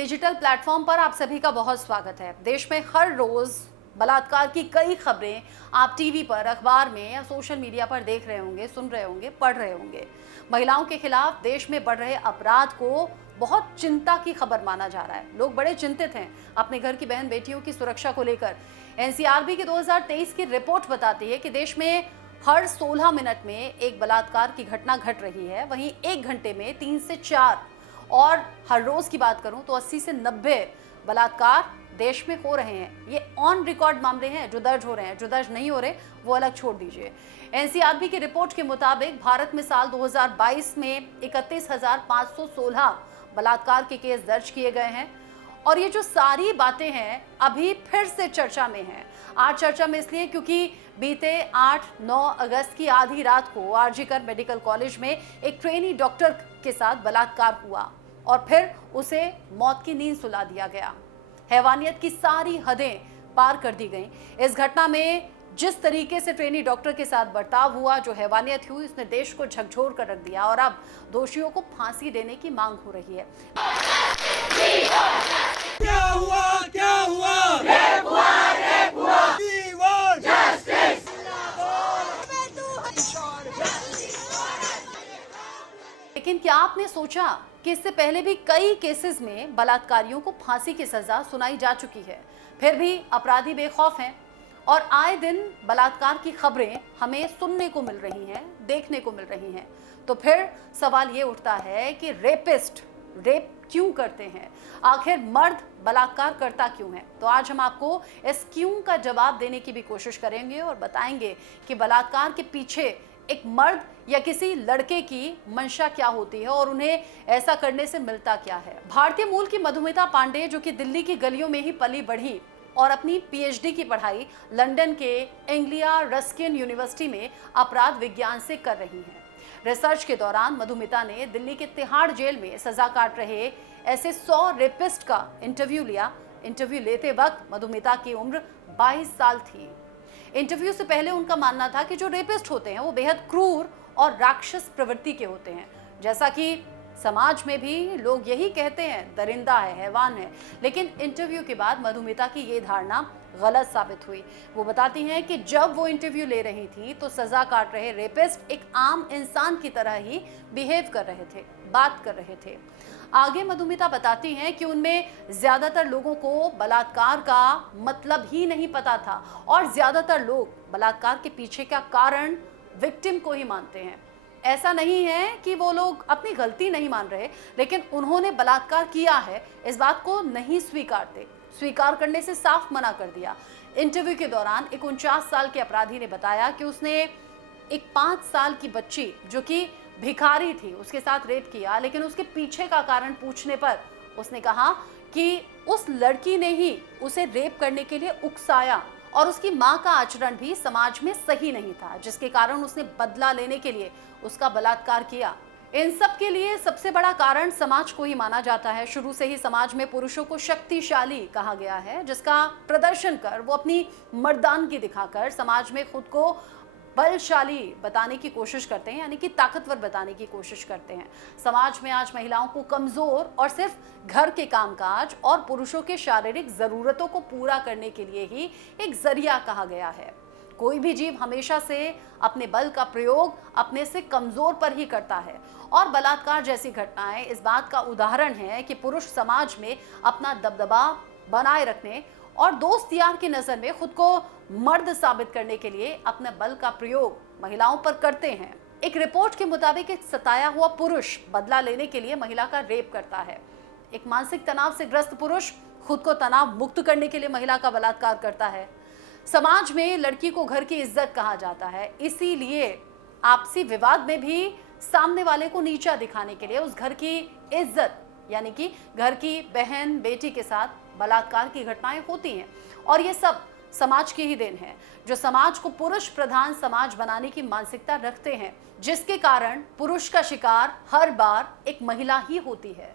Digital platform पर आप सभी का बहुत स्वागत है। देश में हर रोज बलात्कार की कई खबरें आप टीवी पर, अखबार में या सोशल मीडिया पर देख रहे होंगे, सुन रहे होंगे, पढ़ रहे होंगे। महिलाओं के खिलाफ देश में बढ़ रहे अपराध को बहुत चिंता की खबर माना जा रहा है। लोग बड़े चिंतित हैं अपने घर की बहन बेटियों की सुरक्षा को लेकर। एनसीआरबी की 2023 की रिपोर्ट बताती है कि देश में हर 16 मिनट में एक बलात्कार की घटना घट रही है। वहीं एक घंटे में 3 से 4 और हर रोज की बात करूं तो 80 से 90 बलात्कार देश में हो रहे हैं। ये ऑन रिकॉर्ड मामले हैं जो दर्ज हो रहे हैं, जो दर्ज नहीं हो रहे वो अलग छोड़ दीजिए। एनसीआरबी की रिपोर्ट के मुताबिक भारत में साल 2022 में 31,516 बलात्कार के केस दर्ज किए गए हैं। और ये जो सारी बातें हैं अभी फिर से चर्चा में हैं। आज चर्चा में इसलिए क्योंकि बीते 8-9 अगस्त की आधी रात को आरजीकर मेडिकल कॉलेज में एक ट्रेनी डॉक्टर के साथ बलात्कार हुआ और फिर उसे मौत की नींद सुला दिया गया। हैवानियत की सारी हदें पार कर दी गईं। इस घटना में जिस तरीके से ट्रेनी डॉक्टर के साथ बर्ताव हुआ, जो हैवानियत हुई, इसने देश को झकझोर कर रख दिया और अब दोषियों को फांसी देने की मांग हो रही है। क्या हुआ क्या हुआ रेप हुआ रेप हुआ We want justice। लेकिन क्या आपने सोचा कि इससे पहले भी कई केसेस में बलात्कारियों को फांसी की सजा सुनाई जा चुकी है, फिर भी अपराधी बेखौफ हैं और आए दिन बलात्कार की खबरें हमें सुनने को मिल रही हैं, देखने को मिल रही हैं। तो फिर सवाल ये उठता है कि रेपिस्ट रेप क्यों करते हैं? आखिर मर्द बलात्कार करता क्यों है? तो आज हम आपको इस क्यों का जवाब देने की भी कोशिश करेंगे और बताएंगे कि बलात्कार के पीछे एक मर्द या किसी लड़के की मंशा क्या होती है और उन्हें ऐसा करने से मिलता क्या है। भारतीय मूल की मधुमिता पांडे, जो कि दिल्ली की गलियों में ही पली बढ़ी और अपनी पीएचडी की पढ़ाई लंदन के एंग्लिया रस्किन यूनिवर्सिटी में अपराध विज्ञान से कर रही हैं। रिसर्च के दौरान मधुमिता ने दिल्ली के तिहाड़ जेल में सजा काट रहे ऐसे 100 रेपिस्ट का इंटरव्यू लिया। इंटरव्यू लेते वक्त मधुमिता की उम्र 22 साल थी। इंटरव्यू से पहले उनका मानना था कि जो रेपिस्ट होते हैं वो बेहद क्रूर और राक्षस प्रवृत्ति के होते हैं। जैसा कि समाज में भी लोग यही कहते हैं, दरिंदा है, हैवान है। लेकिन इंटरव्यू के बाद मधुमिता की ये धारणा गलत साबित हुई। वो बताती हैं कि जब वो इंटरव्यू ले रही थी तो सजा काट रहे रेपिस्ट एक आम इंसान की तरह ही बिहेव कर रहे थे, बात कर रहे थे। आगे मधुमिता बताती हैं कि उनमें ज्यादातर लोगों को बलात्कार का मतलब ही नहीं पता था और ज्यादातर लोग बलात्कार के पीछे का कारण विक्टिम को ही मानते हैं। ऐसा नहीं है कि वो लोग अपनी गलती नहीं मान रहे, लेकिन उन्होंने बलात्कार किया है इस बात को नहीं स्वीकारते। स्वीकार करने से साफ मना कर दिया। इंटरव्यू के दौरान एक 49 साल के अपराधी ने बताया कि उसने एक 5 साल की बच्ची जो कि भिखारी थी उसके साथ रेप किया, लेकिन उसके पीछे का कारण पूछने पर उसने कहा कि उस लड़की ने ही उसे रेप करने के लिए उकसाया और उसकी मां का आचरण भी समाज में सही नहीं था, जिसके कारण उसने बदला लेने के लिए उसका बलात्कार किया। इन सब के लिए सबसे बड़ा कारण समाज को ही माना जाता है। शुरू से ही समाज में पुरुषों को शक्तिशाली कहा गया है, जिसका प्रदर्शन कर वो अपनी मर्दानगी दिखाकर समाज में खुद को बलशाली बताने की कोशिश करते हैं, यानी कि ताकतवर बताने की कोशिश करते हैं। समाज में आज महिलाओं को कमजोर और सिर्फ घर के कामकाज और पुरुषों के शारीरिक जरूरतों को पूरा करने के लिए ही एक जरिया कहा गया है। कोई भी जीव हमेशा से अपने बल का प्रयोग अपने से कमजोर पर ही करता है और बलात्कार जैसी घटनाएं इस बात का उदाहरण है कि पुरुष समाज में अपना दबदबा बनाए रखने और दोस्त यार की नजर में खुद को मर्द साबित करने के लिए अपने बल का प्रयोग महिलाओं पर करते हैं। एक रिपोर्ट के मुताबिक एक सताया हुआ पुरुष बदला लेने के लिए महिला का रेप करता है। एक मानसिक तनाव से ग्रस्त पुरुष खुद को तनाव मुक्त करने के लिए महिला का बलात्कार करता है। समाज में लड़की को घर की इज्जत कहा जाता है, इसीलिए आपसी विवाद में भी सामने वाले को नीचा दिखाने के लिए उस घर की इज्जत, यानी कि घर की बहन बेटी के साथ बलात्कार की घटनाएं होती हैं। और ये सब समाज की ही देन है, जो समाज को पुरुष प्रधान समाज बनाने की मानसिकता रखते हैं, जिसके कारण पुरुष का शिकार हर बार एक महिला ही होती है।